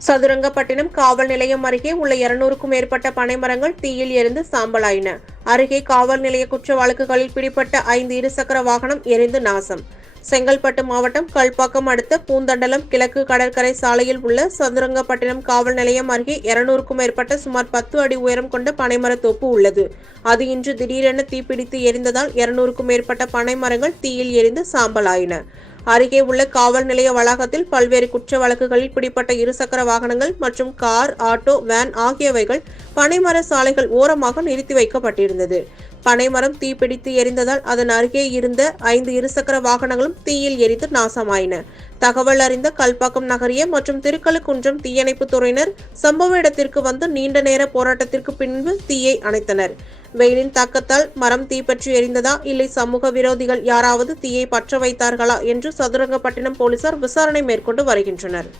சதுரங்கப்பட்டினம் காவல் நிலையம் அருகே உள்ள 200க்கும் மேற்பட்ட பனைமரங்கள் தீயில் எரிந்து சாம்பலாயின. அருகே காவல் நிலைய குற்ற வழக்குகளில் பிடிபட்ட 5 இருசக்கர வாகனம் எரிந்து நாசம். செங்கல்பட்டு மாவட்டம் கல்பாக்கம் அடுத்த பூந்தண்டலம் கிழக்கு கடற்கரை சாலையில் உள்ள சதுரங்கப்பட்டினம் காவல் நிலையம் அருகே 200க்கும் மேற்பட்ட சுமார் 10 அடி உயரம் கொண்ட பனைமரத்தோப்பு உள்ளது. அது இன்று திடீரென தீப்பிடித்து எரிந்ததால் 200க்கும் மேற்பட்ட பனைமரங்கள் தீயில் எரிந்து சாம்பலாயின. அருகே உள்ள காவல் நிலைய வளாகத்தில் பல்வேறு குற்ற வழக்குகளில் பிடிப்பட்ட இருசக்கர வாகனங்கள் மற்றும் கார், ஆட்டோ, வேன் ஆகியவைகள் பனைமர சாலைகள் ஓரமாக நிறுத்தி வைக்கப்பட்டிருந்தது. பனைமரம் தீப்பிடித்து எரிந்ததால் அதன் அருகே இருந்த 5 இருசக்கர வாகனங்களும் தீயில் எரிந்து நாசமாயின. தகவல் அறிந்த கல்பாக்கம் நகரிய மற்றும் திருக்கழுக்குன்றம் தீயணைப்பு துறையினர் சம்பவ இடத்திற்கு வந்து நீண்ட நேர போராட்டத்திற்கு பின்பு தீயை அணைத்தனர். வெயிலின் தாக்கத்தால் மரம் தீப்பற்றி எரிந்ததா இல்லை சமூக விரோதிகள் யாராவது தீயை பற்ற வைத்தார்களா என்று சதுரங்கப்பட்டினம் போலீசார் விசாரணை மேற்கொண்டு வருகின்றனர்.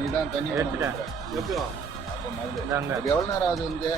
நீதான் தண்ணி எடுத்துட்டேன். எவ்வளவு நேரம் ஆகுது?